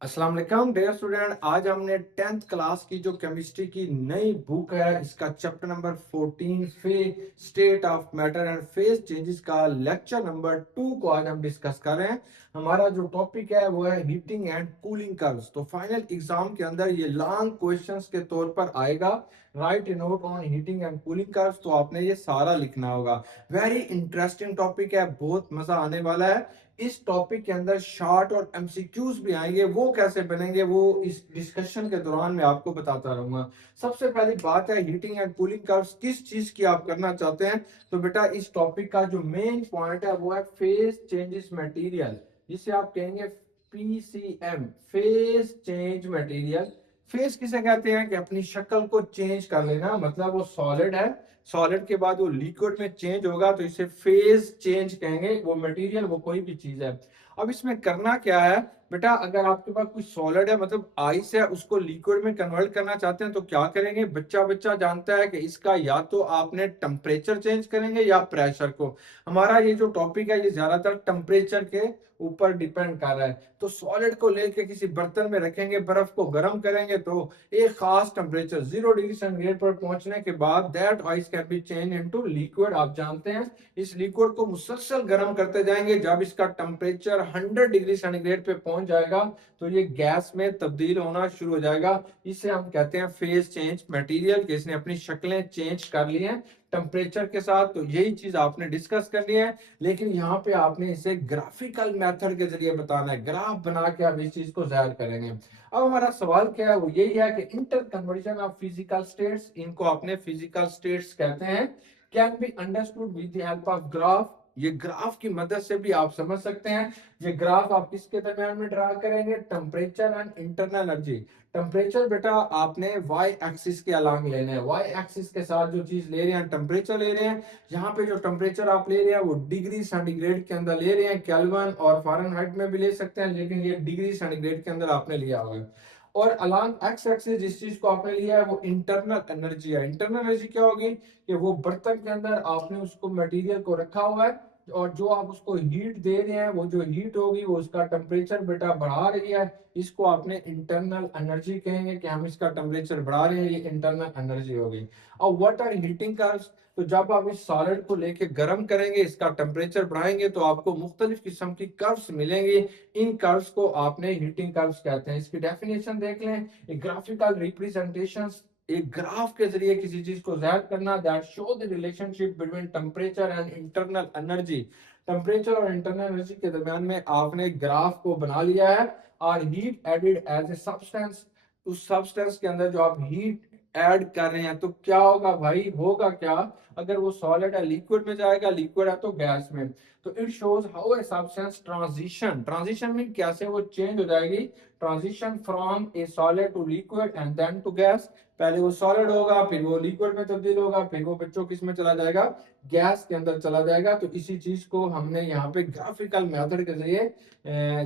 अस्सलाम वालेकुम dear student. आज हमने 10th क्लास की जो केमिस्ट्री की नई बुक है इसका चैप्टर नंबर 14 फे state of matter and phase changes का लेक्चर नंबर 2 को आज हम डिस्कस कर रहे हैं। हमारा जो टॉपिक है वो है हीटिंग एंड कूलिंग कर्व्स। तो फाइनल एग्जाम के अंदर ये लॉन्ग क्वेश्चंस के तौर पर आएगा। Right A note on heating and cooling curves. तो आपने ये सारा लिखना होगा। वेरी इंटरेस्टिंग टॉपिक है, बहुत मजा आने वाला है। इस टॉपिक के अंदर शॉर्ट और एमसीक्यूज भी आएंगे, वो कैसे बनेंगे वो इस डिस्कशन के दौरान मैं आपको बताता रहूंगा। सबसे पहली बात है हीटिंग एंड कूलिंग कर्व्स किस चीज की आप करना चाहते हैं। तो बेटा इस टॉपिक का जो मेन पॉइंट है वो है फेज चेंजेस मटेरियल, जिसे आप कहेंगे PCM, phase change material. Phase किसे कहते हैं कि अपनी शक्ल को चेंज कर लेना, मतलब वो सॉलिड है, सॉलिड के बाद वो लिक्विड में चेंज होगा तो इसे फेज चेंज कहेंगे। वो मटेरियल वो कोई भी चीज है। अब इसमें करना क्या है बेटा, अगर आपके पास कुछ सॉलिड है मतलब आइस है, उसको लिक्विड में कन्वर्ट करना चाहते हैं तो क्या करेंगे। बच्चा बच्चा जानता है कि इसका या तो आपने टेम्परेचर चेंज करेंगे या प्रेशर को। हमारा ये जो टॉपिक है ये ज्यादातर टेम्परेचर के ऊपर डिपेंड कर रहा है। तो सॉलिड को लेके किसी बर्तन में रखेंगे, बर्फ को गर्म करेंगे तो एक खास टेम्परेचर 0 डिग्री सेंटीग्रेड पर पहुंचने के बाद that ice can be change into liquid. आप जानते हैं इस लिक्विड को मुसलसल गर्म करते जाएंगे, जब इसका टेम्परेचर 100 डिग्री सेंटीग्रेड पे पहुंच जाएगा तो ये गैस में तब्दील होना शुरू हो जाएगा। इसे हम कहते हैं फेज चेंज मटेरियल, कि इसने अपनी शक्लें चेंज कर ली हैं टेम्परेचर के साथ। तो यही चीज आपने डिस्कस करनी है, लेकिन यहाँ पे आपने इसे ग्राफिकल मेथड के जरिए बताना है। ग्राफ बना के आप इस चीज को जाहिर करेंगे। अब हमारा सवाल क्या है वो यही है कि inter conversion of physical states, इनको अपने फिजिकल स्टेट्स कहते हैं, can be understood with the help of graph. ये ग्राफ की मदद से भी आप समझ सकते हैं। ये ग्राफ आप किसके दरमियान में ड्रा करेंगे, temperature and internal energy. Temperature बेटा आपने वाई एक्सिस के अलॉन्ग लेने हैं, वाई एक्सिस के साथ जो चीज ले रहे हैं टेम्परेचर ले रहे हैं। यहाँ पे जो टेम्परेचर आप ले रहे हैं वो डिग्री सेंटीग्रेड के अंदर ले रहे हैं, केल्विन और फारेनहाइट में भी ले सकते हैं, लेकिन ये डिग्री सेंटीग्रेड के अंदर आपने लिया होगा। और अलॉन्ग एक्स एक्सिस जिस चीज को आपने लिया है वो इंटरनल एनर्जी है। इंटरनल एनर्जी क्या होगी कि वो बर्तन के अंदर आपने उसको मटेरियल को रखा हुआ है और जो आप उसको हीट दे रहे हैं वो जो हीट होगी वो उसका टेम्परेचर बेटा बढ़ा रही है। इसको आपने इंटरनल एनर्जी कहेंगे कि हम इसका टेम्परेचर बढ़ा रहे हैं, ये इंटरनल एनर्जी होगी। और व्हाट आर हीटिंग कर्व्स, तो जब आप इस सॉलिड को लेके गर्म करेंगे, इसका टेम्परेचर बढ़ाएंगे तो आपको मुख्तलिफ किस्म की कर्व्स मिलेंगी। इन कर्व्स को आपने हीटिंग कर्व्स कहते हैं। इसकी डेफिनेशन देख लें, ग्राफिकल रिप्रेजेंटेशन, एक ग्राफ के जरिए किसी चीज को जाहिर करना, that show the relationship between temperature and internal energy. Temperature और इंटरनल एनर्जी के दरमियान में आपने ग्राफ को बना लिया है। और heat added as a substance, उस सब्सटेंस के अंदर जो आप हीट ऐड कर रहे हैं तो क्या होगा भाई, होगा क्या, अगर वो सॉलिड है लिक्विड में जाएगा, लिक्विड है तो गैस में। तो it shows how a substance transition, transition में कैसे वो चेंज हो जाएगी। Transition from a solid to liquid and then to gas. पहले वो सॉलिड होगा, फिर वो लिक्विड में तब्दील होगा, फिर वो बच्चों किस में चला जाएगा, गैस के अंदर चला जाएगा। तो इसी चीज को हमने यहाँ पे ग्राफिकल मेथड के जरिए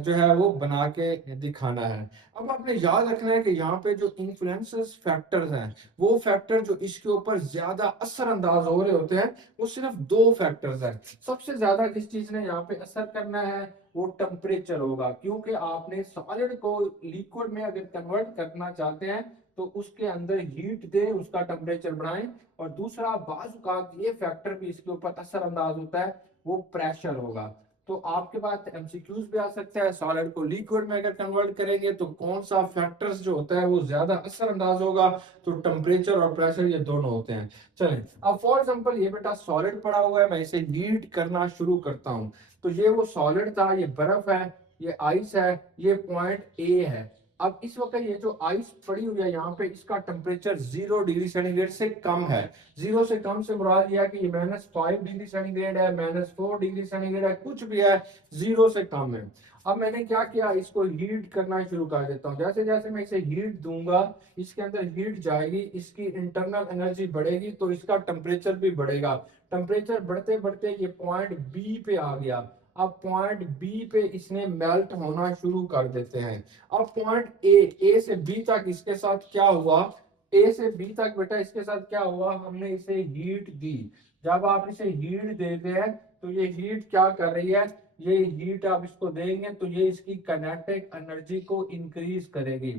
जो है वो बना के दिखाना है। अब आपने याद रखना है कि यहाँ पे जो इन्फ्लुएंसर्स फैक्टर्स हैं, वो फैक्टर जो इसके ऊपर ज्यादा असरअंदाज हो रहे होते हैं वो सिर्फ दो फैक्टर्स हैं। सबसे ज्यादा किस चीज ने यहाँ पे असर करना है वो टेम्परेचर होगा, क्योंकि आपने सॉलिड को लिक्विड में अगर कन्वर्ट करना चाहते हैं तो उसके अंदर हीट दे, उसका टेम्परेचर बढ़ाएं। और दूसरा बाज़ औक़ात ये फैक्टर भी इसके ऊपर असरअंदाज होता है, वो प्रेशर होगा। तो आपके पास एमसीक्यूज भी आ सकता है, सॉलिड को लिक्विड में अगर कन्वर्ट करेंगे तो कौन सा फैक्टर्स जो होता है वो ज्यादा असरअंदाज होगा। तो टेम्परेचर और प्रेशर ये दोनों होते हैं। चलें, अब फॉर एग्जांपल ये बेटा सॉलिड पड़ा हुआ है, मैं इसे हीट करना शुरू करता हूं। तो ये वो सॉलिड था, ये बर्फ है, ये आइस है, ये पॉइंट ए है। अब इस वक्त ये जो आइस पड़ी हुई है यहाँ पे, इसका टेम्परेचर 0 डिग्री सेंटीग्रेड से कम है। 0 से कम से मुराद यह है कि ये -5 डिग्री सेंटीग्रेड है, -4 डिग्री सेंटीग्रेड है, कुछ भी है, 0 से कम है। अब मैंने क्या किया, इसको हीट करना शुरू कर देता हूँ। जैसे जैसे मैं इसे हीट दूंगा, इसके अंदर हीट जाएगी, इसकी इंटरनल एनर्जी बढ़ेगी तो इसका टेम्परेचर भी बढ़ेगा। टेम्परेचर बढ़ते बढ़ते ये पॉइंट बी पे आ गया। अब पॉइंट बी पे इसने मेल्ट होना शुरू कर देते हैं। अब पॉइंट ए से बी तक इसके साथ क्या हुआ, ए से बी तक बेटा इसके साथ क्या हुआ, हमने इसे हीट दी। जब आप इसे हीट देते हैं तो ये हीट क्या कर रही है, ये हीट आप इसको देंगे तो ये इसकी काइनेटिक एनर्जी को इंक्रीज करेगी,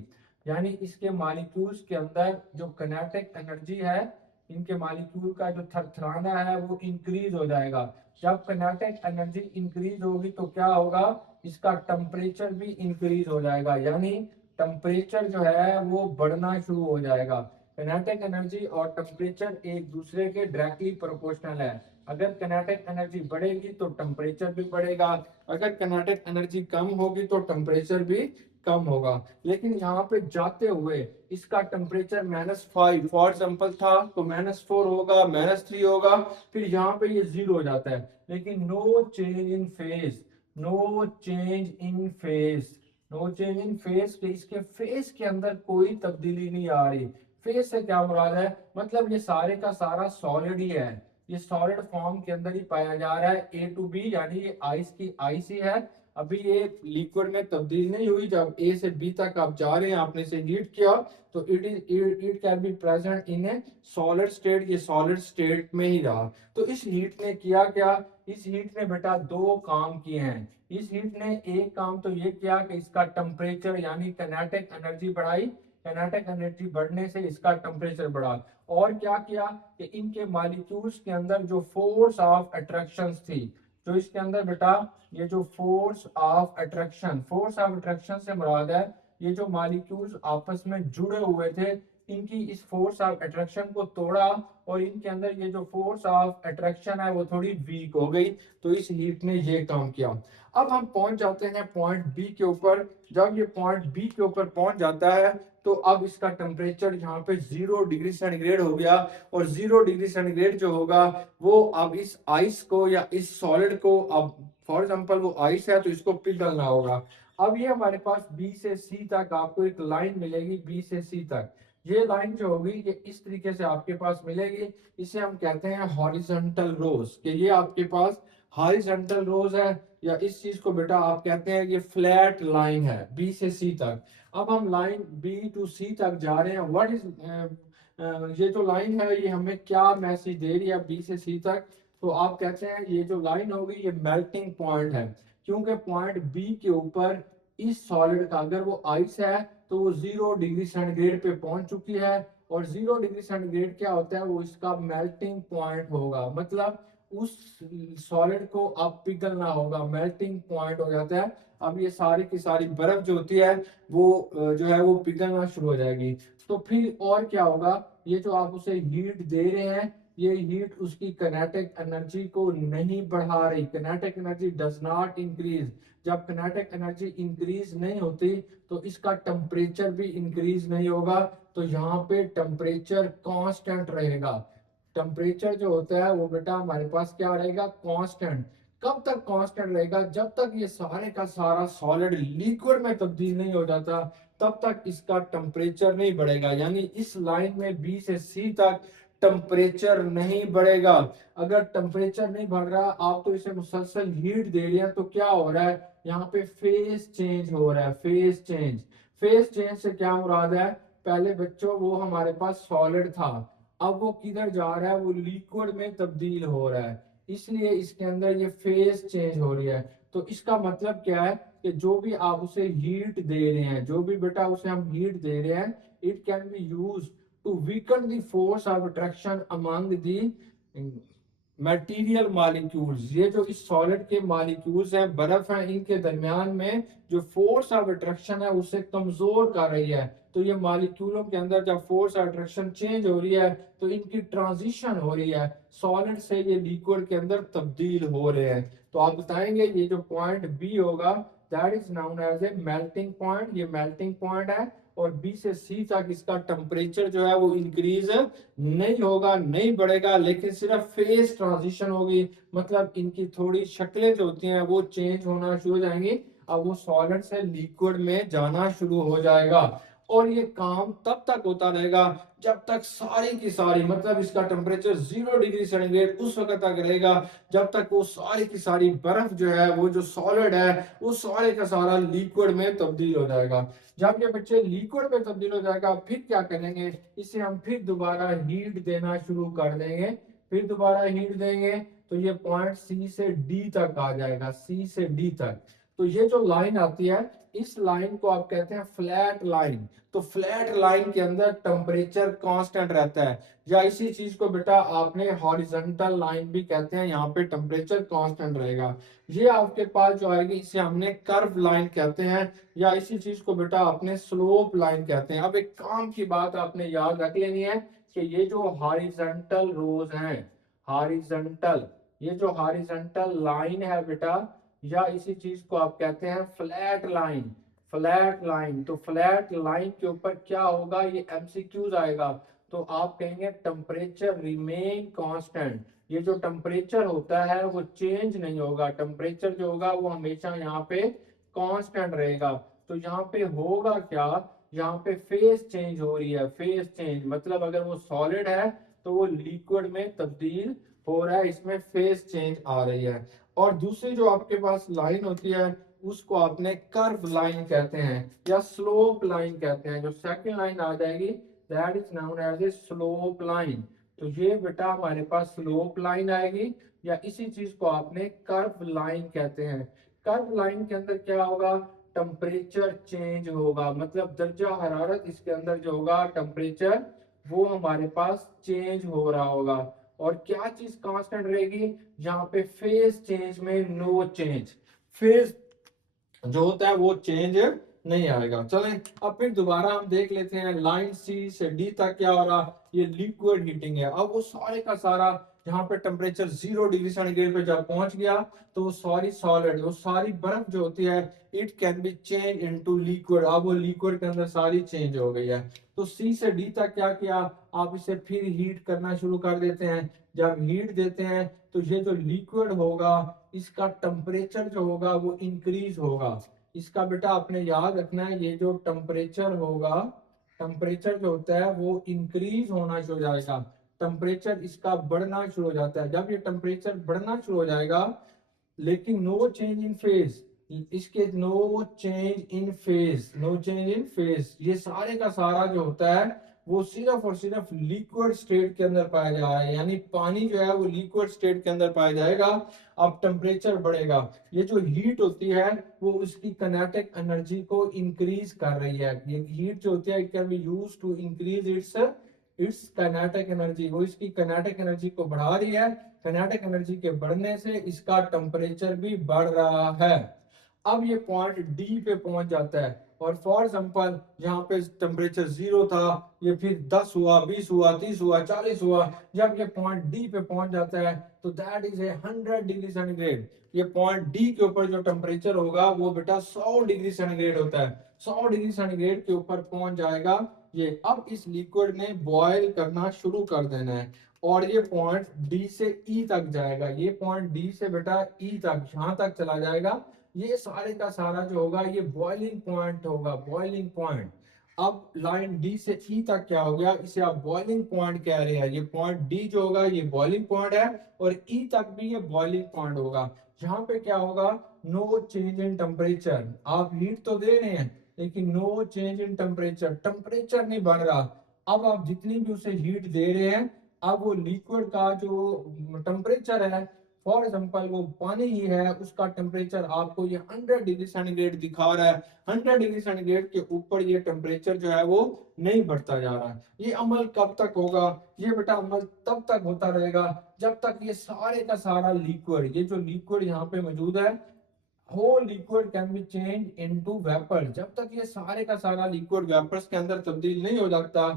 यानी इसके मॉलिक्यूल्स के अंदर जो काइनेटिक एनर्जी है, इनके मॉलिक्यूल का जो थरथराना है वो इंक्रीज हो जाएगा। जब काइनेटिक एनर्जी इंक्रीज होगी तो क्या होगा, इसका टेम्परेचर भी इंक्रीज हो जाएगा, यानी टेम्परेचर जो है वो बढ़ना शुरू हो जाएगा। काइनेटिक एनर्जी और टेम्परेचर एक दूसरे के डायरेक्टली प्रोपोर्शनल है। अगर काइनेटिक एनर्जी बढ़ेगी तो टेम्परेचर भी बढ़ेगा, अगर काइनेटिक एनर्जी कम होगी तो टेम्परेचर भी कम होगा। लेकिन यहाँ पे जाते हुए इसका टेम्परेचर -5 फॉर एग्जाम्पल था, तो -4 होगा, -3 होगा, फिर यहाँ पे ये 0 हो जाता है। लेकिन no change in phase, no change in phase, no change in phase, इसके फेज के अंदर कोई तब्दीली नहीं आ रही। फेज से क्या मुराद है, मतलब ये सारे का सारा सॉलिड ही है, ये सॉलिड फॉर्म के अंदर ही पाया जा रहा है। ए टू बी, यानी ये आइस की आइस ही है, अभी ये लिक्विड में तब्दील नहीं हुई। जब ए से बी तक आप जा रहे हैं, आपने इसे हीट किया, तो it can be present in A solid state, ये सॉलिड स्टेट में ही रहा। तो इस हीट ने किया क्या, इस हीट ने बेटा दो काम किए हैं। इस हीट ने एक काम तो ये किया कि इसका टेम्परेचर यानी काइनेटिक एनर्जी बढ़ाई, काइनेटिक एनर्जी बढ़ने से इसका टेम्परेचर बढ़ा। और क्या किया कि इनके मॉलिक्यूल्स के अंदर जो फोर्स ऑफ अट्रैक्शन थी, जो इसके अंदर बेटा ये जो force of attraction, force of attraction से मुराद है ये जो मॉलिक्यूल्स आपस में जुड़े हुए थे, इनकी इस फोर्स ऑफ अट्रैक्शन को तोड़ा और इनके अंदर ये जो फोर्स ऑफ अट्रैक्शन है वो थोड़ी वीक हो गई। तो इस हीट ने ये काम किया। अब हम पहुंच जाते हैं पॉइंट बी के ऊपर। जब ये पॉइंट बी के ऊपर पहुंच जाता है तो अब इसका टेम्परेचर यहाँ पे 0 डिग्री सेंटीग्रेड हो गया, और 0 डिग्री सेंटीग्रेड जो होगा वो अब इस आइस को या इस सॉलिड को, अब फॉर एग्जांपल वो आइस है तो इसको पिघलना होगा। अब ये हमारे पास बी से सी तक आपको एक लाइन मिलेगी, बी से सी तक। ये लाइन जो होगी ये इस तरीके से आपके पास मिलेगी, इसे हम कहते हैं हॉरिजॉन्टल रोज, कि ये आपके पास हॉरिजॉन्टल रोज है, या इस चीज को बेटा आप कहते हैं ये फ्लैट लाइन है बी से सी तक। अब हम लाइन बी टू सी तक जा रहे हैं। व्हाट इज ये जो लाइन है ये हमें क्या मैसेज दे रही है बी से सी तक, तो आप कहते हैं ये जो लाइन होगी ये मेल्टिंग पॉइंट है, क्योंकि पॉइंट बी के ऊपर इस सॉलिड का अगर वो आइस है तो वो 0 डिग्री सेंटीग्रेड पे पहुंच चुकी है, और 0 डिग्री सेंटीग्रेड क्या होता है, वो इसका मेल्टिंग पॉइंट होगा, मतलब उस सॉलिड को अब पिघलना होगा, मेल्टिंग पॉइंट हो जाता है। अब ये सारी की सारी बर्फ जो होती है वो जो है वो पिघलना शुरू हो जाएगी। तो फिर और क्या होगा, ये जो आप उसे हीट दे रहे हैं ये हीट उसकी काइनेटिक एनर्जी को नहीं बढ़ा रही, kinetic energy does not increase. जब काइनेटिक एनर्जी इंक्रीज नहीं होती तो इसका टेम्परेचर भी इंक्रीज नहीं होगा, तो यहाँ पे टेम्परेचर कांस्टेंट रहेगा। टेम्परेचर जो होता है वो बेटा हमारे पास क्या रहेगा, कांस्टेंट। कब तक कांस्टेंट रहेगा, जब तक ये सारे का सारा सॉलिड लिक्विड में तब्दील नहीं हो जाता तब तक इसका टेम्परेचर नहीं बढ़ेगा। यानी इस लाइन में बी से सी तक टेम्परेचर नहीं बढ़ेगा। अगर टेम्परेचर नहीं बढ़ रहा, आप तो इसे मुसलसल हीट दे रहे हैं, तो क्या हो रहा है यहाँ पे फेज चेंज हो रहा है, फेज चेंज। फेज चेंज से क्या मुराद है, पहले बच्चों वो हमारे पास सॉलिड था, अब वो किधर जा रहा है, वो लिक्विड में तब्दील हो रहा है, इसलिए इसके अंदर ये फेज चेंज हो रही है। तो इसका मतलब क्या है कि जो भी आप उसे हीट दे रहे हैं, जो भी बेटा उसे हम हीट दे रहे हैं, it can be use to weaken the force of attraction among the material molecules. ये जो इस सॉलिड के मॉलिक्यूल्स हैं, बर्फ है, इनके दरमियान में जो फोर्स ऑफ अट्रैक्शन है उसे कमजोर कर रही है। तो ये मॉलिक्यूलों के अंदर जब फोर्स ऑफ अट्रैक्शन चेंज हो रही है तो इनकी ट्रांजिशन हो रही है, सॉलिड से ये लिक्विड के अंदर तब्दील हो रहे हैं। तो आप बताएंगे ये जो पॉइंट बी होगा that is known as a melting point, ये मेल्टिंग पॉइंट है। और बी से सी तक इसका टेम्परेचर जो है वो इंक्रीज नहीं होगा, नहीं बढ़ेगा, लेकिन सिर्फ फेज ट्रांजिशन होगी, मतलब इनकी थोड़ी शक्लें जो होती हैं वो चेंज होना शुरू हो जाएंगी, अब वो सॉलिड से लिक्विड में जाना शुरू हो जाएगा। और ये काम तब तक होता रहेगा जब तक सारी की सारी, मतलब इसका टेम्परेचर 0 डिग्री सेंटीग्रेड उस वक्त तक रहेगा जब तक वो सारी की सारी बर्फ जो है, वो जो सॉलिड है, वो सारे का सारा लिक्विड में तब्दील हो जाएगा। जब ये बच्चे लिक्विड में तब्दील हो जाएगा फिर क्या करेंगे, इसे हम फिर दोबारा हीट देना शुरू कर देंगे, फिर दोबारा हीट देंगे तो ये पॉइंट सी से डी तक आ जाएगा, सी से डी तक। तो ये जो लाइन आती है, इस लाइन को आप कहते हैं फ्लैट लाइन। तो फ्लैट लाइन के अंदर टेम्परेचर कांस्टेंट रहता है, या इसी चीज को बेटा आपने हॉरिजॉन्टल लाइन भी कहते हैं, यहाँ पे टेम्परेचर कांस्टेंट रहेगा। ये आपके पास जो आएगी इसे हमने कर्व लाइन कहते हैं, या इसी चीज को बेटा आपने स्लोप लाइन कहते हैं। अब एक काम की बात आपने याद रख लेनी है कि ये जो हॉरिजॉन्टल रोज हैं, हॉरिजॉन्टल, ये जो हॉरिजॉन्टल लाइन है बेटा, या इसी चीज को आप कहते हैं फ्लैट लाइन, फ्लैट लाइन। तो फ्लैट लाइन के ऊपर क्या होगा, ये एमसीक्यूज आएगा। तो आप कहेंगे टेम्परेचर रिमेन कांस्टेंट। ये जो टेम्परेचर होता है वो चेंज नहीं होगा, टेम्परेचर जो होगा वो हमेशा यहाँ पे कांस्टेंट रहेगा। तो यहाँ पे होगा क्या, यहाँ पे फेज चेंज हो रही है, फेज चेंज मतलब अगर वो सॉलिड है तो वो लिक्विड में तब्दील हो रहा है, इसमें फेज चेंज आ रही है। और दूसरी जो आपके पास लाइन होती है उसको आपने कर्व लाइन कहते हैं या स्लोप लाइन कहते हैं। जो सेकंड लाइन आ जाएगी that is known as a slope line. तो ये बेटा हमारे पास स्लोप लाइन आएगी, या इसी चीज को आपने कर्व लाइन कहते हैं। कर्व लाइन के अंदर क्या होगा, टेम्परेचर चेंज होगा, मतलब दर्जा हरारत इसके अंदर जो होगा टेम्परेचर वो हमारे पास चेंज हो रहा होगा। और क्या चीज कांस्टेंट रहेगी, यहाँ पे फेज चेंज में नो चेंज, फेज जो होता है वो चेंज नहीं आएगा। चलें अब फिर दोबारा हम देख लेते हैं लाइन सी से डी तक क्या हो रहा, ये लिक्विड हीटिंग है। अब वो सारे का सारा यहाँ पे टेम्परेचर 0 डिग्री सेंटीग्रेड पे जब पहुंच गया तो वो सारी सॉलिड, वो सारी बर्फ जो होती है it can be change into liquid. अब वो लिक्विड के अंदर सारी चेंज हो गई है। तो सी से डी तक क्या किया, आप इसे फिर हीट करना शुरू कर देते हैं। जब हीट देते हैं तो ये जो लिक्विड होगा इसका टेम्परेचर जो होगा वो इंक्रीज होगा। इसका बेटा आपने याद रखना है, ये जो टेम्परेचर होगा, टेम्परेचर जो होता है वो इंक्रीज होना शुरू हो जाएगा, टेम्परेचर इसका बढ़ना शुरू हो जाता है। जब ये टेम्परेचर बढ़ना शुरू हो जाएगा लेकिन नो चेंज इन फेज, इसके no change in phase, no change in phase, ये सारे का सारा जो होता है वो सिर्फ और सिर्फ लिक्विड स्टेट के अंदर पाया जा रहा है, यानी पानी जो है वो लिक्विड स्टेट के अंदर पाया जाएगा। अब टेम्परेचर बढ़ेगा, ये जो हीट होती है वो उसकी काइनेटिक एनर्जी को इंक्रीज कर रही है। ये हीट जो होती है it can be used to increase its kinetic energy, वो इसकी काइनेटिक एनर्जी को बढ़ा रही है। काइनेटिक एनर्जी के बढ़ने से इसका टेम्परेचर भी बढ़ रहा है। अब ये पॉइंट डी पे पहुंच जाता है, और फॉर एग्जांपल यहाँ पे टेम्परेचर 0 था, ये फिर 10 हुआ, 20 हुआ, 30 हुआ, 40 हुआ। जब ये पॉइंट डी पे पहुंच जाता है तो that is a 100 degree centigrade. ये पॉइंट डी के ऊपर जो टेम्परेचर होगा वो बेटा 100 डिग्री सेंटीग्रेड होता है। 100 डिग्री सेंटीग्रेड के ऊपर पहुंच जाएगा ये। अब इस लिक्विड ने बॉयल करना शुरू कर देना है, और ये पॉइंट डी से ई तक जाएगा। ये पॉइंट डी से बेटा ई तक, यहाँ तक चला जाएगा। ये सारे का सारा जो होगा ये बॉइलिंग पॉइंट होगा, बॉइलिंग पॉइंट। अब लाइन डी से ई तक क्या हो गया, इसे आप बॉइलिंग पॉइंट कह रहे हैं। ये पॉइंट डी जो होगा ये बॉइलिंग पॉइंट है, और ई तक भी ये बॉइलिंग पॉइंट होगा। यहाँ पे क्या होगा, नो चेंज इन टेम्परेचर। आप हीट तो दे रहे हैं लेकिन no change in temperature, temperature नहीं बढ़ रहा। अब आप जितनी भी उसे हीट दे रहे हैं, अब वो लिक्विड का जो टेम्परेचर है, फॉर एग्जाम्पल वो पानी ही है, उसका टेम्परेचर आपको ये 100 डिग्री सेंटीग्रेड दिखा रहा है। 100 डिग्री सेंटीग्रेड के ऊपर ये टेम्परेचर जो है वो नहीं बढ़ता जा रहा है। ये अमल कब तक होगा, ये बेटा अमल तब तक होता रहेगा जब तक ये सारे का सारा लिक्विड, ये जो लिक्विड यहाँ पे मौजूद है, whole liquid can be changed into vapor, जब तक ये सारे का सारा लिक्विड वेपर्स के अंदर तब्दील नहीं हो जाता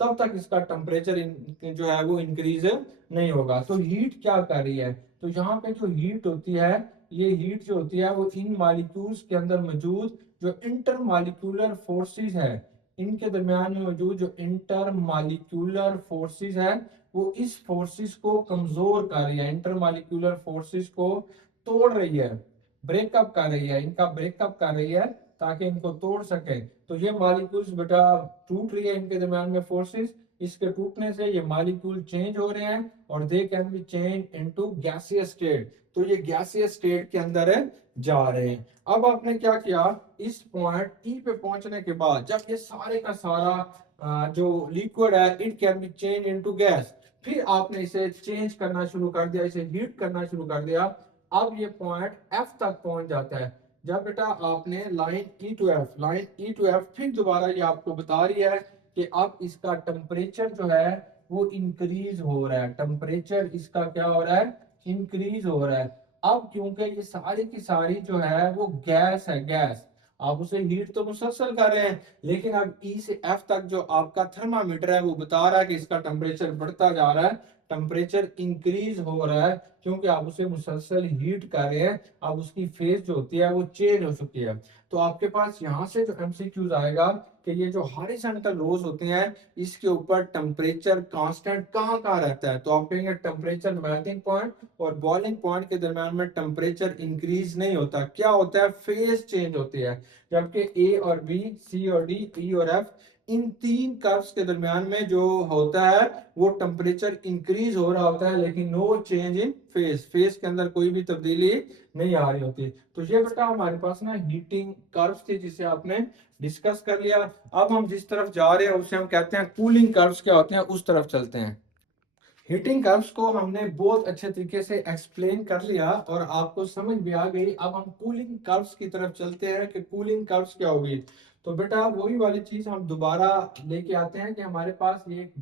तब तक इसका टेम्परेचर जो है वो इंक्रीज नहीं होगा। तो हीट क्या कर रही है, तो यहाँ पे जो हीट होती है, ये हीट जो होती है वो इन मॉलिक्यूल्स के अंदर मौजूद जो इंटर मॉलिक्यूलर फोर्सेस है, इनके दरमियान में मौजूद जो इंटर मॉलिक्यूलर फोर्सेस है वो इस फोर्सेस को कमजोर कर रही है, इंटर मॉलिक्यूलर फोर्सेस को तोड़ रही है, ब्रेकअप कर रही है, इनका ब्रेकअप कर रही है ताकि इनको तोड़ सके। तो ये मॉलिक्यूल्स बेटा टूट रही है, इनके दरमियान में फोर्सेस, इसके टूटने से ये मॉलिक्यूल चेंज हो रहे हैं और they can be change into gaseous state. तो ये गैसियस स्टेट के अंदर जा रहे हैं। अब आपने क्या किया, इस पॉइंट ई पे पहुंचने के बाद जब ये सारे का सारा जो लिक्विड है it can be change into gas, फिर आपने इसे चेंज करना शुरू कर दिया, इसे हीट करना शुरू कर दिया। अब ये पॉइंट एफ तक पहुंच जाता है। जब बेटा आपने लाइन ई टू एफ फिर दोबारा ये आपको बता रही है कि अब इसका टेम्परेचर जो है वो इंक्रीज हो रहा है, टेम्परेचर इसका क्या हो रहा है, इंक्रीज हो रहा है। अब क्योंकि ये सारी की सारी जो है वो गैस है, गैस, आप उसे हीट तो मुसलसल कर रहे हैं, लेकिन अब ई से एफ तक जो आपका थर्मामीटर है वो बता रहा है कि इसका टेम्परेचर बढ़ता जा रहा है, टेम्परेचर इंक्रीज हो रहा है, क्योंकि आप उसे मुसलसल हीट कर रहे हैं। अब उसकी फेज जो होती है वो चेंज हो चुकी है। तो आपके पास यहाँ से जो एमसीक्यूज आएगा कि ये जो हॉरिजॉन्टल रोज होते हैं इसके ऊपर टेम्परेचर कांस्टेंट कहाँ कहाँ रहता है, तो आप कहेंगे टेम्परेचर मेल्टिंग पॉइंट और बॉइलिंग पॉइंट के दरम्यान में टेम्परेचर इंक्रीज नहीं होता, क्या होता है, फेज चेंज होती है। जबकि ए और बी, सी और डी, ई और एफ, इन तीन कर्व्स के दरमियान में जो होता है वो टेम्परेचर इंक्रीज हो रहा होता है, लेकिन no change in phase, phase के अंदर कोई भी तब्दीली नहीं आ रही होती। तो ये बेटा हमारे पास ना हीटिंग कर्व्स थे जिसे आपने डिस्कस कर लिया। अब हम जिस तरफ जा रहे हैं उसे हम कहते हैं कूलिंग कर्व्स, क्या होते हैं उस तरफ चलते हैं। हीटिंग कर्व्स को हमने बहुत अच्छे तरीके से एक्सप्लेन कर लिया और आपको समझ भी आ गई। अब हम कूलिंग कर्व्स की तरफ चलते हैं कि कूलिंग कर्व्स क्या होगी। तो बेटा वही वाली चीज हम दोबारा लेके आते हैं कि हमारे पास ये एक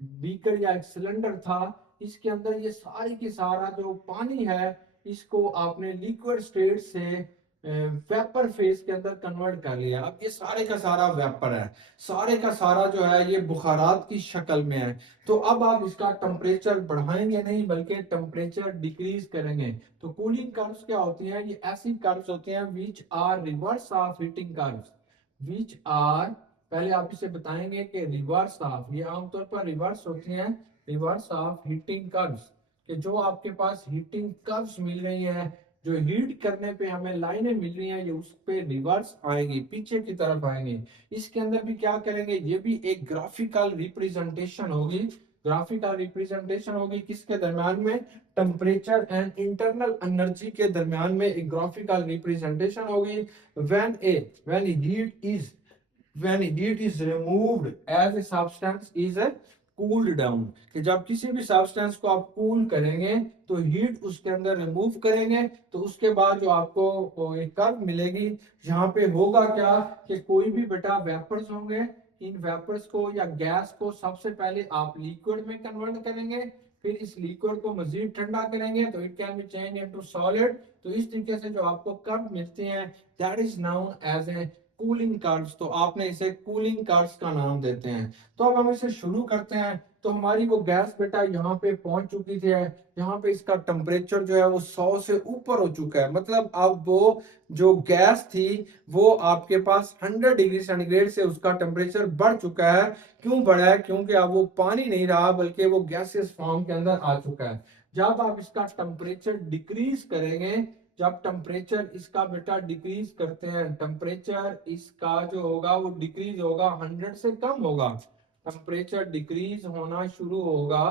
बीकर या एक सिलेंडर था, इसके अंदर ये सारी की सारा जो पानी है इसको आपने लिक्विड स्टेट से वेपर फेज के अंदर कन्वर्ट कर लिया। अब ये सारे का सारा वेपर है, सारे का सारा जो है ये बुखारात की शक्ल में है। तो अब आप इसका टेम्परेचर बढ़ाएंगे नहीं बल्कि टेम्परेचर डिक्रीज करेंगे। तो कूलिंग कर्व्स क्या होती हैं, ये ऐसी कर्व्स होती हैं which are reverse of heating curves, which are, पहले आप इसे बताएंगे कि रिवर्स ऑफ, ये आमतौर पर रिवर्स होती हैं, रिवर्स ऑफ हीटिंग कर्व्स, कि जो आपके पास हीटिंग कर्व्स मिल रही हैं, जो हीट करने पे हमें लाइनें मिल रही हैं, ये उस पे रिवर्स आएंगी, पीछे की तरफ आएंगे। इसके अंदर भी क्या करेंगे, ये भी एक ग्राफिकल रिप्रेजेंटेशन होगी, ग्राफिकल रिप्रेजेंटेशन होगी किसके दरम्यान में, टेम्परेचर एंड इंटरनल एनर्जी के दरम्यान में एक ग्राफिकल रिप्रेजेंटेशन होगी। When A when heat is when heat is removed as a substance is a cooled down, कि जब किसी भी सब्सटेंस को आप कूल करेंगे तो हीट उसके अंदर रिमूव करेंगे, तो उसके बाद जो आपको एक कर्व मिलेगी, यहाँ पे होगा क्या कि कोई भी बेटा वेपर्स होंगे, इन वेपर्स को या गैस को सबसे पहले आप लिक्विड में कन्वर्ट करेंगे, फिर इस लिक्विड को मजीद ठंडा करेंगे तो it can be change into solid. तो इस तरीके से जो आपको कर्व मिलते हैं that is known as a cooling curves, तो आपने इसे कूलिंग कर्व्स का नाम देते हैं। तो अब हम इसे शुरू करते हैं। तो हमारी वो गैस बेटा यहाँ पे पहुंच चुकी थी, यहाँ पे इसका टेम्परेचर जो है वो 100 से ऊपर हो चुका है, मतलब अब वो जो गैस थी वो आपके पास 100 डिग्री सेंटीग्रेड से उसका टेम्परेचर बढ़ चुका है। क्यों बढ़ा है, क्योंकि अब वो पानी नहीं रहा बल्कि वो गैसियस फॉर्म के अंदर आ चुका है। जब आप इसका टेम्परेचर डिक्रीज करेंगे, जब टेम्परेचर इसका बेटा डिक्रीज करते हैं, टेम्परेचर इसका जो होगा वो डिक्रीज होगा, 100 से कम होगा, टेम्परेचर डिक्रीज होना शुरू होगा।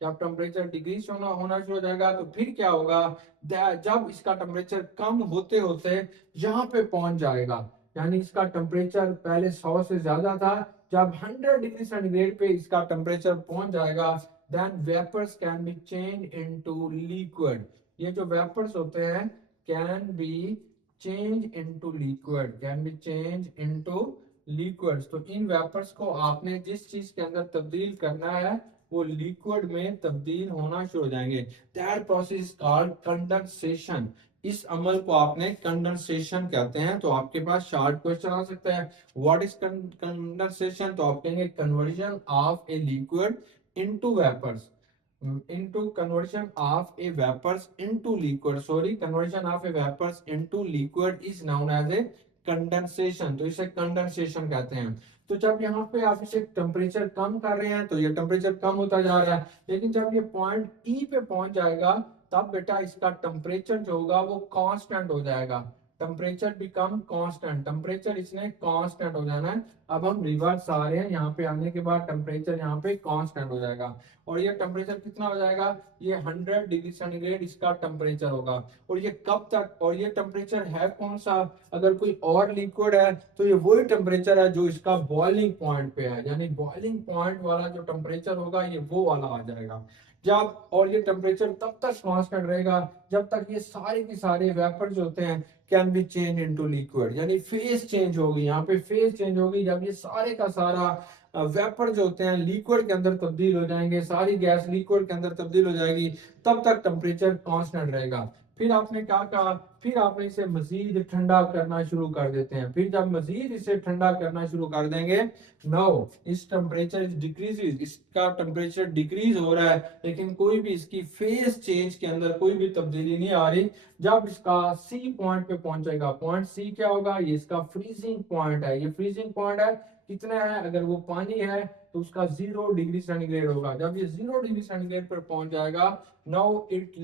जब टेम्परेचर डिक्रीज होना शुरू हो जाएगा तो फिर क्या होगा, जब इसका टेम्परेचर कम होते होते यहाँ पे पहुंच जाएगा, यानी इसका टेम्परेचर पहले 100 से ज्यादा था, जब 100 डिग्री सेंटीग्रेड पे इसका टेम्परेचर पहुंच जाएगा then vapours can be change into liquid. ये जो वेपर्स होते हैं can be change into liquid, can be change into liquids. तो इन वेपर्स को आपने जिस चीज के अंदर तब्दील करना है वो लिक्विड में तब्दील होना शुरू हो जाएंगे। That process is called condensation. इस अमल को आपने कंडेंसेशन कहते हैं। तो आपके पास शॉर्ट क्वेश्चन आ सकता है, व्हाट इज कंडेंसेशन, तो आप कहेंगे conversion of a liquid into vapours, into conversion of a vapors into liquid, sorry, conversion of a vapors into liquid is known as a condensation. तो इसे कंडेंसेशन कहते हैं। तो जब यहाँ पे आप इसे टेम्परेचर कम कर रहे हैं तो ये टेम्परेचर कम होता जा रहा है, लेकिन जब ये पॉइंट ई पे पहुंच जाएगा तब बेटा इसका टेम्परेचर जो होगा वो कांस्टेंट हो जाएगा, टेम्परेचर बिकम कांस्टेंट, टेम्परेचर इसने कांस्टेंट हो जाना है। अब हम रिवर्स आ रहे हैं, यहाँ पे आने के बाद टेम्परेचर यहाँ पे कांस्टेंट हो जाएगा और ये टेम्परेचर कितना हो जाएगा, ये 100 डिग्री सेंटीग्रेड इसका टेम्परेचर होगा। और ये कब तक, और ये टेम्परेचर है कौन सा, अगर कोई और लिक्विड है तो ये वही टेम्परेचर है जो इसका बॉइलिंग पॉइंट पे है, यानी बॉइलिंग पॉइंट वाला जो टेम्परेचर होगा ये वो वाला आ जाएगा जब। और ये टेम्परेचर तब तक कांस्टेंट रहेगा जब तक ये सारे के सारे वेपर जो होते हैं can be change into liquid, यानी फेज चेंज होगी, यहाँ पे फेज चेंज होगी जब ये सारे का सारा वेपर जो होते हैं लिक्विड के अंदर तब्दील हो जाएंगे, सारी गैस लिक्विड के अंदर तब्दील हो जाएगी, तब तक टेम्परेचर कांस्टेंट रहेगा। फिर आपने क्या कहा, फिर आपने इसे मजीद ठंडा करना शुरू कर देते हैं। फिर जब मजीद इसे ठंडा करना शुरू कर देंगे, नाउ इस टेम्परेचर इज डिक्रीजेस, इसका टेम्परेचर डिक्रीज हो रहा है लेकिन कोई भी इसकी फेज चेंज के अंदर कोई भी तब्दीली नहीं आ रही। जब इसका सी पॉइंट पे पहुंचेगा, पॉइंट सी क्या होगा, ये इसका फ्रीजिंग पॉइंट है, ये फ्रीजिंग पॉइंट है कितना है, अगर वो पानी है तो उसका 0 डिग्री सेंटीग्रेड होगा। जब ये 0 डिग्री सेंटीग्रेड पर पहुंच जाएगा, now it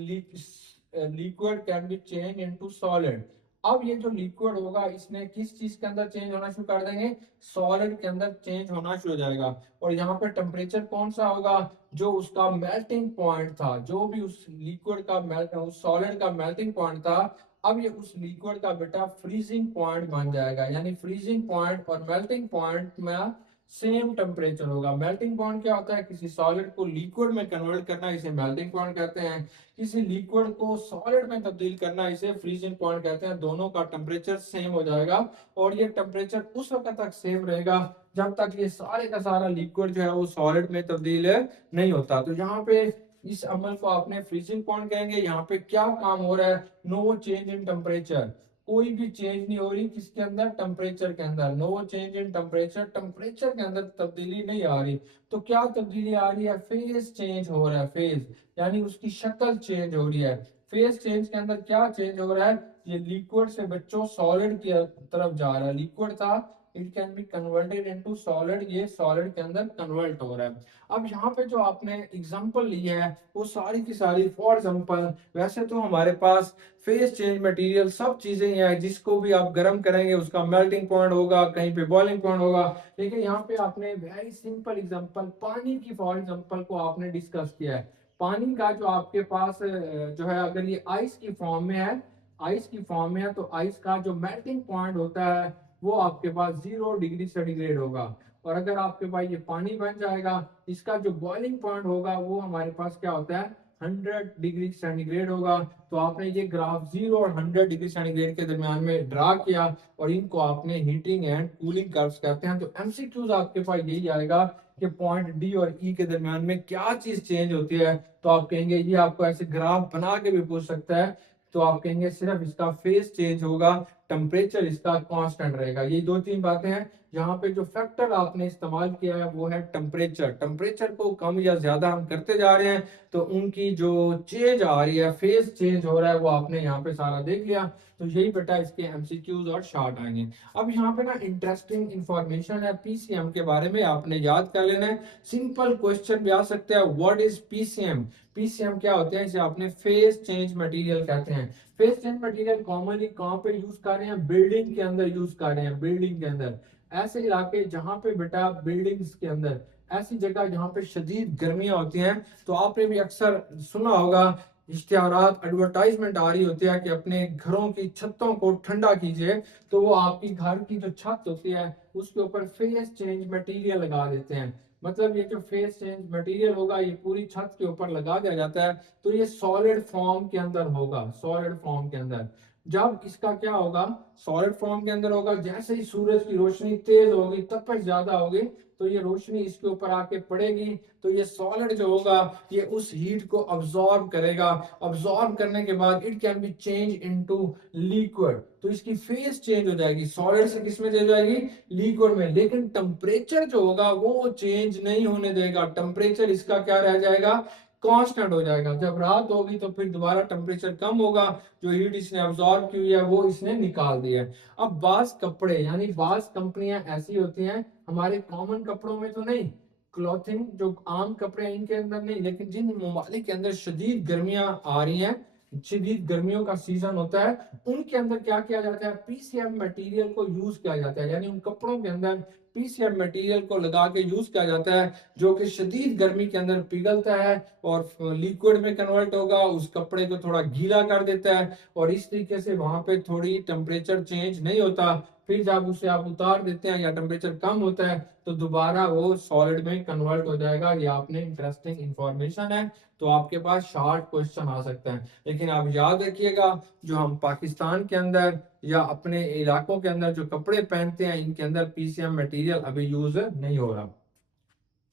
liquid can be change into solid. अब ये जो लिक्विड होगा इसने किस चीज के अंदर चेंज होना शुरू कर देंगे, सॉलिड के अंदर चेंज होना शुरू हो जाएगा। और यहाँ पे टेम्परेचर कौन सा होगा, जो उसका मेल्टिंग पॉइंट था, जो भी उस लिक्विड का मेल्ट, उस सॉलिड का मेल्टिंग पॉइंट था, अब ये उस लिक्विड का बेटा फ्रीजिंग पॉइंट बन जाएगा। यानी फ्रीजिंग पॉइंट और मेल्टिंग पॉइंट में सेम टेम्परेचर होगा। मेल्टिंग पॉइंट क्या होता है, किसी सॉलिड को लिक्विड में कन्वर्ट करना, इसे मेल्टिंग पॉइंट कहते हैं। किसी लिक्विड को सॉलिड में तब्दील करना, इसे फ्रीजिंग पॉइंट कहते हैं। दोनों का टेम्परेचर सेम हो जाएगा और ये टेम्परेचर उस वक्त तक सेम रहेगा जब तक ये सारे का सारा लिक्विड जो है वो सॉलिड में तब्दील नहीं होता। तो यहाँ पे इस अमल को आपने फ्रीजिंग पॉइंट कहेंगे। यहाँ पे क्या काम हो रहा है, नो चेंज इन टेम्परेचर, कोई भी चेंज नहीं हो रही किसके अंदर, टेम्परेचर के अंदर, no change in temperature, temperature के अंदर तब्दीली नहीं आ रही। तो क्या तब्दीली आ रही है, फेज चेंज हो रहा है, फेज यानी उसकी शक्ल चेंज हो रही है। फेज चेंज के अंदर क्या चेंज हो रहा है, ये लिक्विड से बच्चों सॉलिड की तरफ जा रहा है, लिक्विड था it can be converted into solid, ये सॉलिड के अंदर कन्वर्ट हो रहा है। अब यहाँ पे जो आपने एग्जांपल ली है वो सारी की सारी, फॉर एग्जांपल वैसे तो हमारे पास फेज चेंज मटेरियल सब चीजें हैं, जिसको भी आप गर्म करेंगे उसका मेल्टिंग पॉइंट होगा, कहीं पे बॉइलिंग पॉइंट होगा। लेकिन यहाँ पे आपने वेरी सिंपल एग्जांपल पानी की फॉर एग्जांपल को आपने डिस्कस किया है। पानी का जो आपके पास जो है, अगर ये आइस की फॉर्म में है, आइस की फॉर्म में है तो आइस का जो मेल्टिंग पॉइंट होता है वो आपके पास 0 डिग्री सेंटीग्रेड होगा। और अगर आपके पास ये पानी बन जाएगा, इसका जो बॉइलिंग पॉइंट होगा वो हमारे पास क्या होता है, 100 डिग्री सेंटीग्रेड होगा। तो आपने ये ग्राफ 0 और 100 डिग्री सेंटीग्रेड के दरमियान में ड्रा किया और इनको आपने हीटिंग एंड कूलिंग कर्व्स कहते हैं। तो एमसीक्यूज आपके पास यही आएगा कि पॉइंट डी और ई के दरमियान में क्या चीज चेंज होती है। तो आप कहेंगे, ये आपको ऐसे ग्राफ बना के भी पूछ सकता है, तो आप कहेंगे सिर्फ इसका फेज चेंज होगा, टेम्परेचर इसका कांस्टेंट रहेगा। ये दो तीन बातें हैं। यहाँ पे जो फैक्टर आपने इस्तेमाल किया है वो है टेम्परेचर। टेम्परेचर को कम या ज्यादा हम करते जा रहे हैं तो उनकी जो चेंज आ रही है, फेज चेंज हो रहा है, वो आपने यहाँ पे सारा देख लिया। तो यही बेटा इसके एमसीक्यूज और शॉर्ट आएंगे। अब यहाँ पे ना इंटरेस्टिंग इंफॉर्मेशन है पीसीएम के बारे में, आपने याद कर लेना है। सिंपल क्वेश्चन भी आ सकता है, व्हाट इज पीसीएम। पीसीएम क्या होते हैं, इसे आपने फेज चेंज मटेरियल कहते हैं। फेज चेंज मटेरियल कॉमनली कहाँ पे यूज कर रहे हैं, बिल्डिंग के अंदर यूज कर रहे हैं, बिल्डिंग के अंदर। ऐसे इलाके जहां पे बेटा बिल्डिंग्स के अंदर, ऐसी जगह जहां पे शदीद गर्मियां होती हैं, तो आपने भी अक्सर सुना होगा इश्तिहारात, एडवर्टाइजमेंट आ रही होती है कि अपने घरों की छतों को ठंडा कीजिए। तो वो आपकी घर की जो छत होती है उसके ऊपर फेज चेंज मटेरियल लगा देते हैं। मतलब ये जो फेज चेंज मटेरियल होगा ये पूरी छत के ऊपर लगा दिया जाता है। तो ये सॉलिड फॉर्म के अंदर होगा, सॉलिड फॉर्म के अंदर। जब इसका क्या होगा, सॉलिड फॉर्म के अंदर होगा, जैसे ही सूरज की रोशनी तेज होगी, तपश ज्यादा होगी, तो ये रोशनी इसके ऊपर आके पड़ेगी, तो ये सॉलिड जो होगा ये उस हीट को अब्सॉर्ब करेगा। अब्सॉर्ब करने के बाद it can be change into liquid, तो इसकी फेज चेंज हो जाएगी, सॉलिड से किस में चेंज हो जाएगी, लिक्विड में। लेकिन टेम्परेचर जो होगा वो चेंज नहीं होने देगा, टेम्परेचर इसका क्या रह जाएगा, कांस्टेंट हो जाएगा। जब रात होगी तो फिर दोबारा टेम्परेचर कम होगा, जो हीट इसने अब्सॉर्ब की हुई है वो इसने निकाल दी है। अब बाज कपड़े, यानी बाज कंपनियां ऐसी होती हैं, हमारे कॉमन कपड़ों में तो नहीं, क्लॉथिंग जो आम कपड़े हैं इनके अंदर नहीं, लेकिन जिन ममालिक के अंदर शदीद गर्मियां आ रही हैं शदीद गर्मियों का सीजन होता है, उनके अंदर क्या किया जाता है, पीसीएम मटेरियल को यूज किया जाता है, यानी उन कपड़ों के अंदर पीसीएम मटेरियल को लगा के यूज किया जाता है, जो कि शदीद गर्मी के अंदर पिघलता है और लिक्विड में कन्वर्ट होगा, उस कपड़े को थोड़ा गीला कर देता है, और इस तरीके से वहां पे थोड़ी टेम्परेचर चेंज नहीं होता। फिर जब उसे आप उतार देते हैं या टेम्परेचर कम होता है तो दोबारा वो सॉलिड में कन्वर्ट हो जाएगा। ये आपने इंटरेस्टिंग इंफॉर्मेशन है, तो आपके पास शॉर्ट क्वेश्चन आ सकता है। लेकिन आप याद रखिएगा, जो हम पाकिस्तान के अंदर या अपने इलाकों के अंदर जो कपड़े पहनते हैं, इनके अंदर पीसीएम मटेरियल अभी यूज नहीं हो रहा।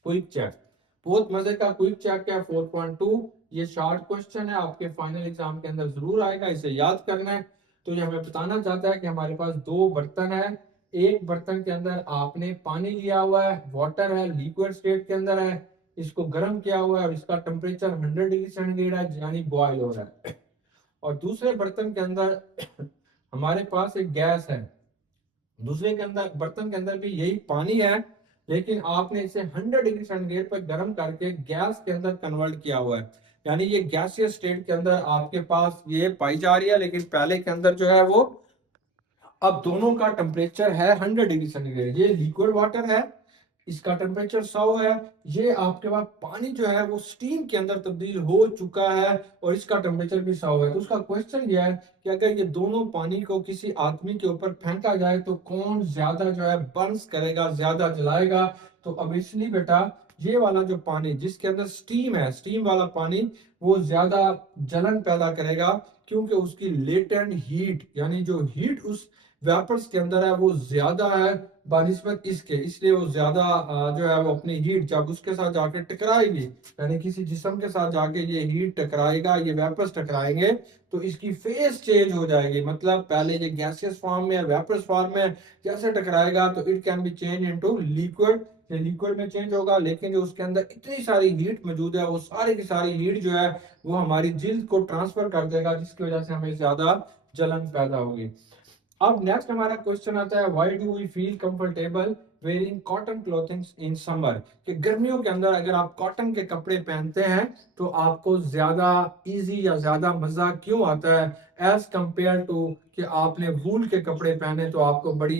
क्विक चेक, बहुत मजे का क्विक चेक है 4.2। ये शॉर्ट क्वेश्चन है, आपके फाइनल एग्जाम के अंदर जरूर आएगा, इसे याद करना है। तो ये हमें बताना चाहता है कि हमारे पास दो बर्तन है, एक बर्तन के अंदर आपने पानी लिया हुआ है, वाटर है, लिक्विड स्टेट के अंदर है, इसको गर्म किया हुआ है और इसका टेम्परेचर 100 डिग्री सेंटीग्रेड है, यानी बॉयल हो रहा है। और दूसरे बर्तन के अंदर हमारे पास एक गैस है, दूसरे के अंदर बर्तन के अंदर भी यही पानी है, लेकिन आपने इसे 100 डिग्री सेंटीग्रेड पर गर्म करके गैस के अंदर कन्वर्ट किया हुआ है, यानी ये गैसियस स्टेट के अंदर आपके पास ये पाई जा रही है। लेकिन पहले के अंदर जो है वो, अब दोनों का टेम्परेचर है 100 डिग्री सेंटीग्रेड, ये लिक्विड वाटर है, इसका टेम्परेचर 100 है, ये आपके पास पानी जो है वो स्टीम के अंदर तब्दील हो चुका है और इसका टेम्परेचर भी 100 है। तो उसका क्वेश्चन ये है कि अगर ये दोनों पानी को किसी आदमी के ऊपर फेंका जाए तो कौन ज्यादा जो है बर्न्स करेगा, ज्यादा जलाएगा। तो ऑब्वियसली बेटा, ये वाला जो पानी जिसके अंदर स्टीम है, स्टीम वाला पानी वो ज्यादा जलन पैदा करेगा, क्योंकि उसकी लेटेंट हीट, यानी जो हीट उस वेपर्स के अंदर है वो ज्यादा है बानिस्बत इसके, इसलिए वो ज्यादा जो है वो अपनी हीट जब उसके साथ जाके टकराएगी, यानी किसी जिस्म के साथ जाके ये हीट टकराएगा, ये वेपर्स टकराएंगे, तो इसकी फेस चेंज हो जाएगी। मतलब पहले ये गैसियस फॉर्म में, वेपर्स फॉर्म में जैसे टकराएगा तो it can be change into liquid, ये लिक्विड में चेंज होगा। लेकिन जो उसके अंदर इतनी सारी हीट मौजूद है, वो सारी की सारी हीट जो है वो हमारी जिल्द को ट्रांसफर कर देगा, जिसकी वजह से हमें ज्यादा जलन पैदा होगी। अब नेक्स्ट हमारा क्वेश्चन आता है, why do we feel comfortable wearing cotton clothings in summer, कि गर्मियों के अंदर अगर आप कॉटन के कपड़े पहनते हैं तो आपको ज्यादा इजी या ज्यादा मजा क्यों आता है एज कंपेयर टू कि आपने वूल के कपड़े पहने तो आपको बड़ी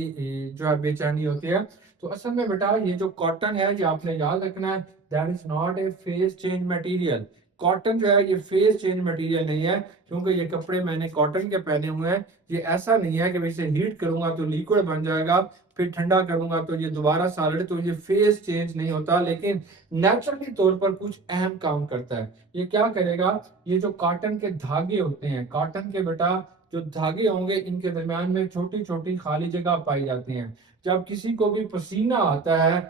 जो है बेचैनी होती है। तो असल में बेटा, ये जो कॉटन है ये आपने याद रखना है, that is not a face change material. Cotton जो है ये फेस चेंज मटेरियल नहीं है, क्योंकि ये कपड़े मैंने कॉटन के पहने हुए हैं। ये ऐसा नहीं है कि मैं इसे हीट करूंगा तो लिक्विड बन जाएगा, फिर ठंडा करूंगा तो ये दोबारा सॉलिड, तो ये फेस चेंज नहीं होता, लेकिन नेचुरली तौर पर कुछ अहम काम करता है। ये क्या करेगा, ये जो कॉटन के धागे होते हैं, कॉटन के बेटा जो धागे होंगे, इनके दरमियान में छोटी छोटी खाली जगह पाई जाती हैं। जब किसी को भी पसीना आता है,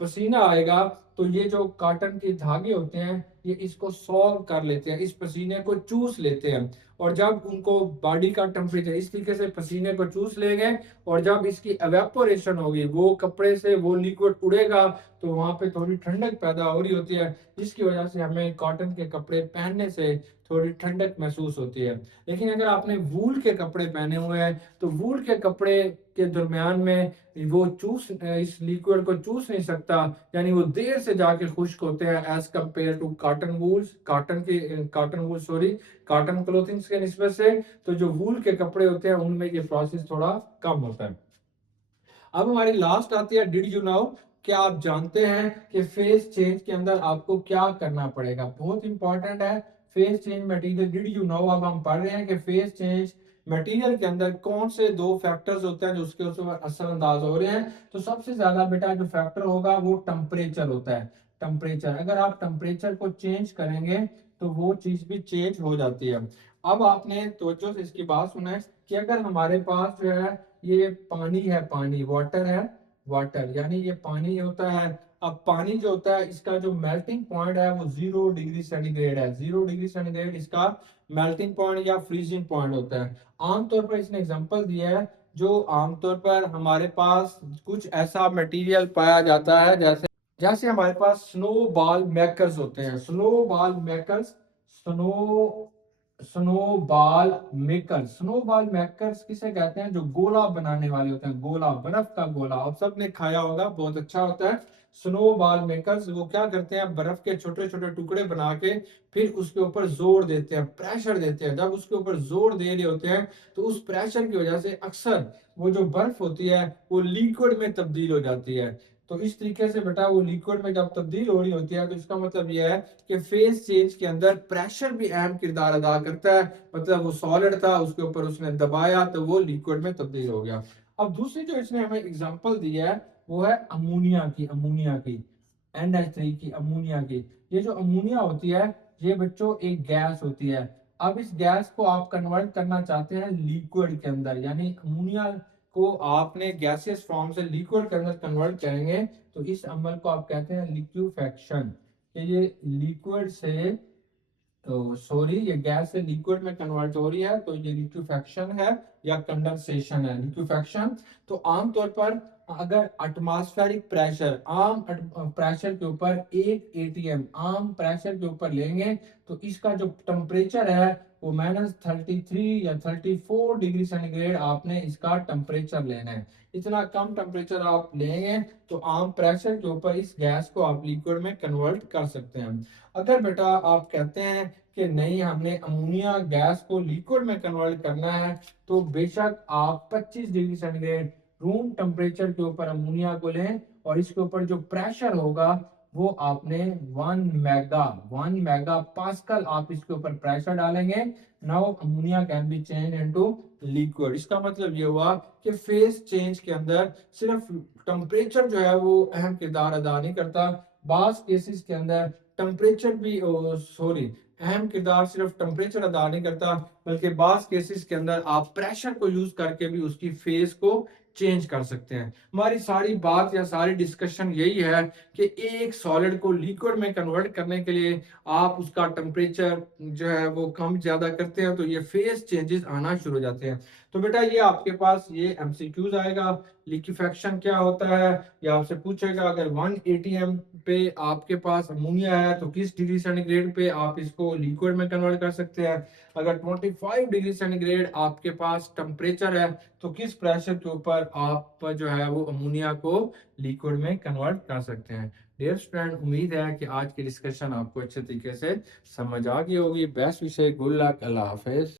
पसीना आएगा, तो ये जो कॉटन के धागे होते हैं ये इसको सॉल्व कर लेते हैं, इस पसीने को चूस लेते हैं। और जब उनको बॉडी का टेम्परेचर इस तरीके से पसीने को चूस लेंगे, और जब इसकी एवेपोरेशन होगी, वो कपड़े से वो लिक्विड उड़ेगा, तो वहां पे थोड़ी ठंडक पैदा हो रही होती है, जिसकी वजह से हमें कॉटन के कपड़े पहनने से थोड़ी ठंडक महसूस होती है। लेकिन अगर आपने वूल के कपड़े पहने हुए हैं तो वूल के कपड़े के दरमियान में वो चूस इस लिक्विड को चूस नहीं सकता, यानी वो देर से जाके खुश्क होते हैं as compare to cotton wools, cotton wool sorry cotton clothings के निस्बत से। तो जो वूल के कपड़े होते हैं उनमें ये प्रोसेस थोड़ा कम होता है। अब हमारी लास्ट आती है, डिड यू नो, क्या आप जानते हैं कि फेस चेंज के अंदर आपको क्या करना पड़ेगा। बहुत इंपॉर्टेंट है face change material, did you know. अब हम पढ़ रहे हैं कि फेस चेंज मटेरियल के अंदर कौन से दो फैक्टर्स होते हैं जो उसके ऊपर असरअंदाज हो रहे हैं। तो सबसे ज्यादा बेटा जो फैक्टर होगा वो टेम्परेचर होता है। टेम्परेचर, अगर आप टेम्परेचर को चेंज करेंगे तो वो चीज भी चेंज हो जाती है। अब आपने तवज्जो से इसकी बात सुना है कि अगर हमारे पास जो है ये पानी है, पानी वाटर है, वाटर यानी ये पानी होता है। अब पानी जो होता है इसका जो मेल्टिंग पॉइंट है वो 0 डिग्री सेंटीग्रेड है, 0 डिग्री सेंटीग्रेड इसका मेल्टिंग पॉइंट या फ्रीजिंग पॉइंट होता है। आमतौर पर इसने एग्जांपल दिया है, जो आमतौर पर हमारे पास कुछ ऐसा मटेरियल पाया जाता है, जैसे जैसे हमारे पास स्नो बॉल मेकर्स होते हैं, snow ball makers, snow snowball makers. Snowball makers किसे कहते हैं? जो गोला बनाने वाले होते हैं, गोला, बर्फ का गोला, आप सबने खाया होगा, बहुत अच्छा होता है। स्नोबॉल मेकर्स वो क्या करते हैं, बर्फ के छोटे छोटे टुकड़े बना के फिर उसके ऊपर जोर देते हैं, प्रेशर देते हैं। जब उसके ऊपर जोर दे रहे होते हैं तो उस प्रेशर की वजह से अक्सर वो जो बर्फ होती है वो लिक्विड में तब्दील हो जाती है। तो इस तरीके से बेटा वो लिक्विड में जब तब्दील हो रही होती है तो इसका मतलब यह है कि फेज चेंज के अंदर प्रेशर भी अहम किरदार अदा करता है। मतलब वो सॉलिड था, उसके ऊपर उसने दबाया तो वो लिक्विड में तब्दील हो गया। अब दूसरी जो इसने हमें एग्जांपल दी है वो है अमोनिया की। अमोनिया की NH3 की, अमोनिया की। ये जो अमोनिया होती है ये बच्चों एक गैस होती है। अब इस गैस को आप कन्वर्ट करना चाहते हैं लिक्विड के अंदर, यानी अमोनिया को आपने गैसियस फॉर्म से लिक्विड के अंदर कन्वर्ट करेंगे तो इस अमल को आप कहते हैं लिक्विफेक्शन। कि ये लिक्विड से, तो सॉरी, ये गैस से लिक्विड में कन्वर्ट हो रही है तो ये लिक्विफेक्शन है या कंडेंसेशन है, लिक्विफेक्शन। तो आमतौर पर अगर एटमॉस्फेरिक प्रेशर, आम प्रेशर के ऊपर 1 atm आम प्रेशर के ऊपर लेंगे तो इसका जो टेम्परेचर है वो -33 या 34 डिग्री सेंटीग्रेड आपने इसका टेम्परेचर लेना है। इतना कम टेम्परेचर आप लेंगे तो आम प्रेशर के ऊपर इस गैस को आप लिक्विड में कन्वर्ट कर सकते हैं। अगर बेटा आप कहते हैं कि नहीं, हमने अमोनिया गैस को लिक्विड में कन्वर्ट करना है, तो बेशक आप 25 डिग्री सेंटीग्रेड रूम टेम्परेचर के ऊपर अमोनिया को लें और इसके ऊपर जो प्रेशर होगा वो आपने 1 मेगा पास्कल आप इसके ऊपर प्रेशर डालेंगे। Now ammonia can be change into liquid. इसका मतलब ये हुआ कि फेज चेंज के अंदर सिर्फ टेम्परेचर जो है वो अहम किरदार अदा नहीं करता, बास केसेस के अंदर टेम्परेचर भी, सॉरी, अहम किरदार सिर्फ टेम्परेचर अदा नहीं करता बल्कि बास केसेस के अंदर आप प्रेशर को यूज करके भी उसकी फेज को चेंज कर सकते हैं। हमारी सारी बात या सारी डिस्कशन यही है कि एक सॉलिड को लिक्विड में कन्वर्ट करने के लिए आप उसका टेम्परेचर जो है वो कम ज्यादा करते हैं तो ये फेज चेंजेस आना शुरू हो जाते हैं। तो बेटा ये आपके पास ये MCQs आएगा, लिक्विफेक्शन क्या होता है, या आपसे पूछेगा अगर 1 atm पे आपके पास अमोनिया है तो किस डिग्री सेंटीग्रेड पे आप इसको लिक्विड में कन्वर्ट कर सकते हैं। अगर 25 डिग्री सेंटीग्रेड आपके पास टेम्परेचर है तो किस प्रेशर के ऊपर आप जो है वो अमोनिया को लिक्विड में कन्वर्ट कर सकते हैं। डियर स्टूडेंट, उम्मीद है कि आज की डिस्कशन आपको अच्छे तरीके से समझ आ गई होगी। बेस्ट विषय, गुड लक, अल्लाह हाफिज।